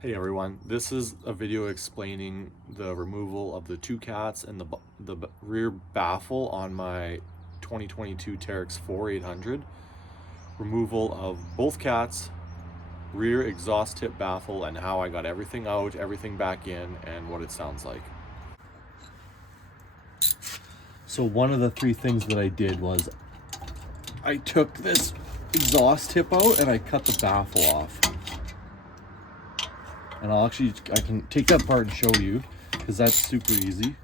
Hey everyone, this is a video explaining the removal of the two cats and the rear baffle on my 2022 Teryx 4800. Removal of both cats, rear exhaust tip baffle, and how I got everything out, everything back in, and what it sounds like. So one of the three things that I did was I took this exhaust tip out and I cut the baffle off. And I can take that apart and show you because that's super easy.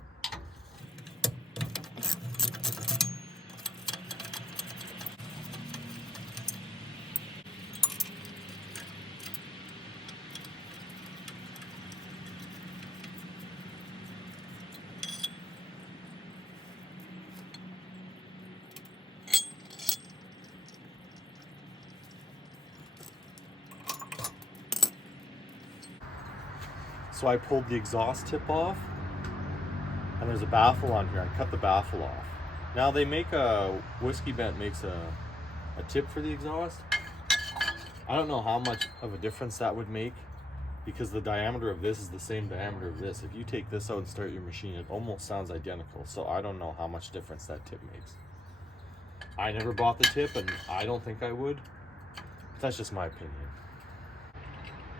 So I pulled the exhaust tip off and there's a baffle on here. I cut the baffle off. Now they make Whiskey Bent makes a tip for the exhaust. I don't know how much of a difference that would make because the diameter of this is the same diameter of this. If you take this out and start your machine, it almost sounds identical. So I don't know how much difference that tip makes. I never bought the tip and I don't think I would. That's just my opinion.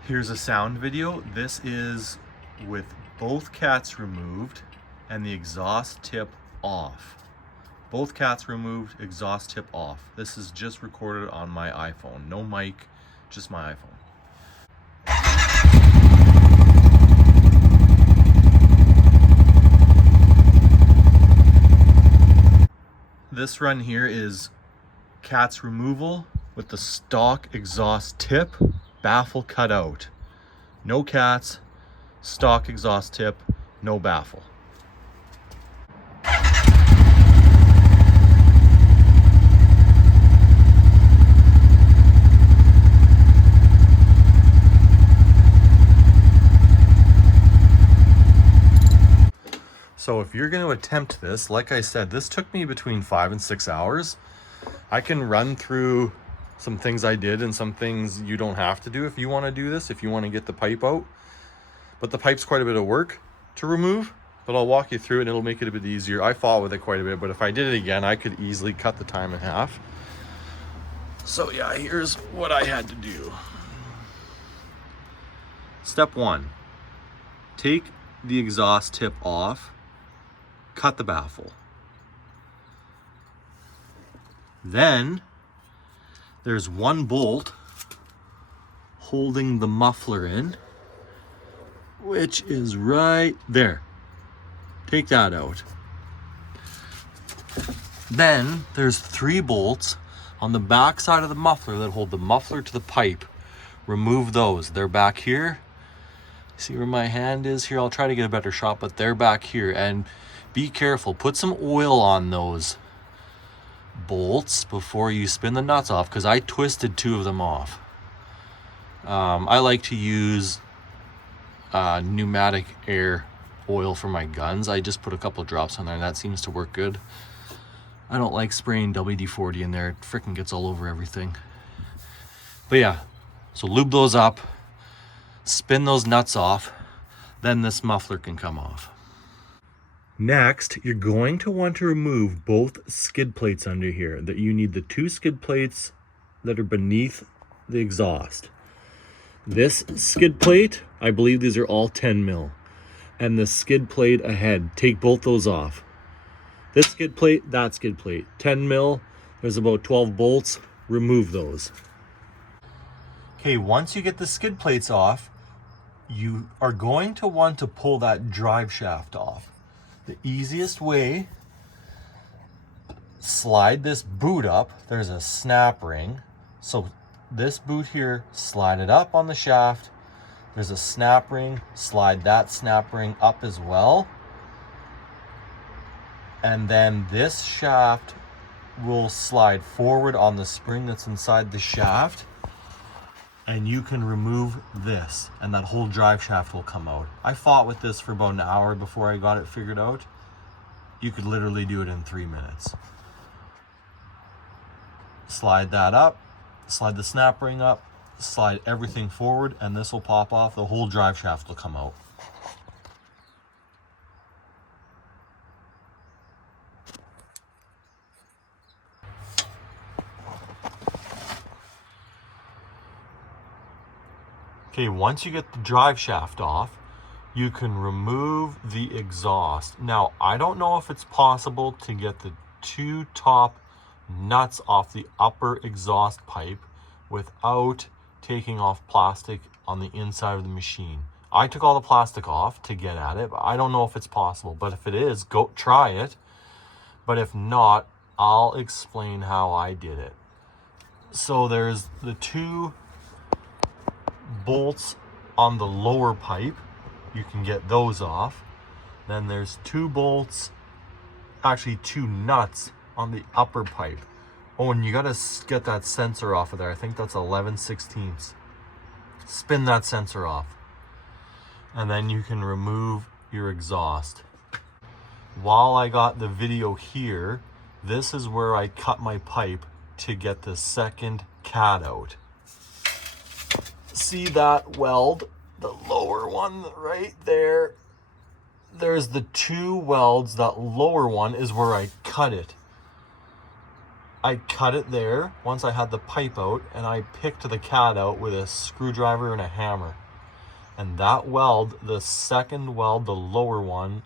Here's a sound video. This is with both cats removed and the exhaust tip off. Both cats removed, exhaust tip off. This is just recorded on my iPhone. No mic, just my iPhone. This run here is cats removal with the stock exhaust tip, baffle cut out. No cats, stock exhaust tip, no baffle. So if you're going to attempt this, like I said, this took me between 5 and 6 hours. I can run through some things I did and some things you don't have to do if you want to do this, if you want to get the pipe out. But the pipe's quite a bit of work to remove, but I'll walk you through it and it'll make it a bit easier. I fought with it quite a bit, but if I did it again, I could easily cut the time in half. So yeah, here's what I had to do. Step 1, take the exhaust tip off, cut the baffle. Then there's one bolt holding the muffler in, which is right there. Take that out. Then there's 3 bolts on the back side of the muffler that hold the muffler to the pipe. Remove those. They're back here. See where my hand is here? I'll try to get a better shot, but they're back here. And be careful. Put some oil on those bolts before you spin the nuts off, because I twisted 2 of them off. I like to use pneumatic air oil for my guns. I just put a couple of drops on there and that seems to work good. I don't like spraying WD-40 in there. It freaking gets all over everything. But yeah, so lube those up, spin those nuts off, then this muffler can come off. Next, you're going to want to remove both skid plates under here. That you need the 2 skid plates that are beneath the exhaust. This skid plate, I believe these are all 10 mil. And the skid plate ahead, take both those off. This skid plate, that skid plate, 10 mil, there's about 12 bolts, remove those. Okay, once you get the skid plates off, you are going to want to pull that drive shaft off. The easiest way, slide this boot up. There's a snap ring. So this boot here, slide it up on the shaft. There's a snap ring, slide that snap ring up as well. And then this shaft will slide forward on the spring that's inside the shaft. And you can remove this and that whole drive shaft will come out. I fought with this for about an hour before I got it figured out. You could literally do it in 3 minutes. Slide that up, slide the snap ring up, slide everything forward and this will pop off. The whole drive shaft will come out. Okay, once you get the drive shaft off, you can remove the exhaust. Now, I don't know if it's possible to get the two top nuts off the upper exhaust pipe without taking off plastic on the inside of the machine. I took all the plastic off to get at it, but I don't know if it's possible. But if it is, go try it. But if not, I'll explain how I did it. So there's the two bolts on the lower pipe. You can get those off. Then there's two bolts, actually two nuts on the upper pipe. Oh, and you gotta get that sensor off of there. I think that's 11/16. Spin that sensor off. And then you can remove your exhaust. While I got the video here, this is where I cut my pipe to get the second cat out. See that weld? The lower one right there. There's the two welds. That lower one is where I cut it. I cut it there once I had the pipe out, and I picked the cat out with a screwdriver and a hammer. And that weld, the second weld, the lower one,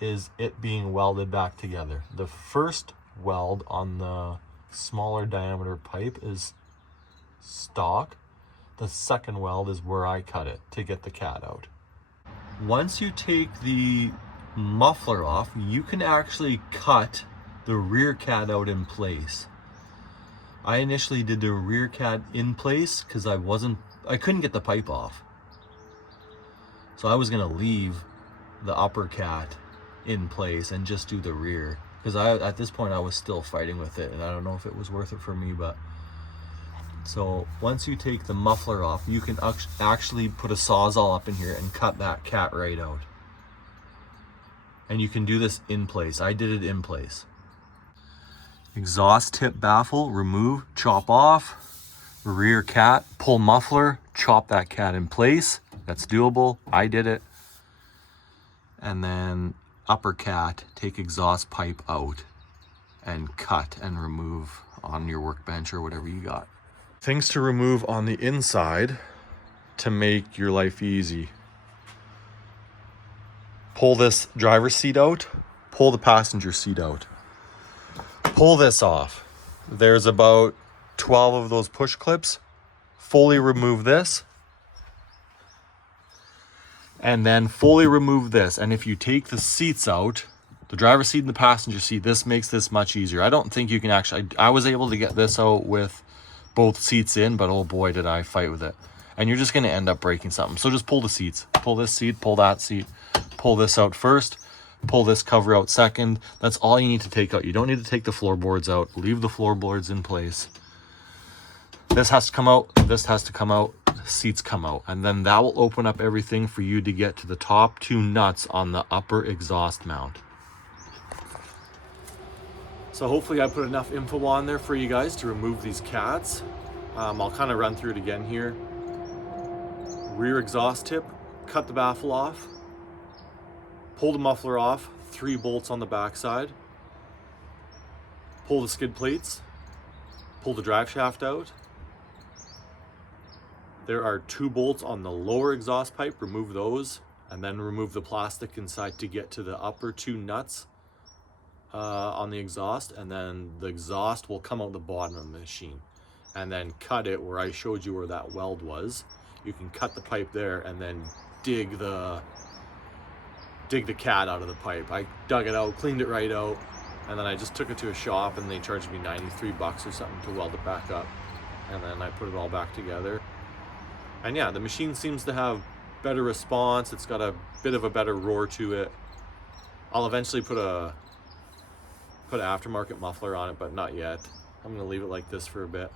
is it being welded back together. The first weld on the smaller diameter pipe is stock. The second weld is where I cut it to get the cat out. Once you take the muffler off, you can actually cut the rear cat out in place. I initially did the rear cat in place because I couldn't get the pipe off. So I was gonna leave the upper cat in place and just do the rear. Because at this point I was still fighting with it, and I don't know if it was worth it for me, but so once you take the muffler off, you can actually put a Sawzall up in here and cut that cat right out. And you can do this in place. I did it in place. Exhaust tip baffle, remove, chop off. Rear cat, pull muffler, chop that cat in place. That's doable. I did it. And then upper cat, take exhaust pipe out and cut and remove on your workbench or whatever you got. Things to remove on the inside to make your life easy. Pull this driver's seat out, pull the passenger seat out. Pull this off. There's about 12 of those push clips. Fully remove this. And then fully remove this. And if you take the seats out, the driver's seat and the passenger seat, this makes this much easier. I don't think you can actually, I was able to get this out with both seats in, but oh boy, did I fight with it. And you're just gonna end up breaking something. So just pull the seats. Pull this seat, pull that seat, pull this out first, pull this cover out second. That's all you need to take out. You don't need to take the floorboards out. Leave the floorboards in place. This has to come out, this has to come out, seats come out. And then that will open up everything for you to get to the top two nuts on the upper exhaust mount. So hopefully I put enough info on there for you guys to remove these cats. I'll kind of run through it again here. Rear exhaust tip, cut the baffle off, pull the muffler off, 3 bolts on the backside, pull the skid plates, pull the drive shaft out. There are 2 bolts on the lower exhaust pipe, remove those, and then remove the plastic inside to get to the upper 2 nuts on the exhaust, and then the exhaust will come out the bottom of the machine. And then cut it where I showed you where that weld was. You can cut the pipe there and then dig the cat out of the pipe. I dug it out, cleaned it right out, and then I just took it to a shop and they charged me 93 bucks or something to weld it back up. And then I put it all back together. And yeah, the machine seems to have better response. It's got a bit of a better roar to it. I'll eventually put an aftermarket muffler on it, but not yet. I'm gonna leave it like this for a bit.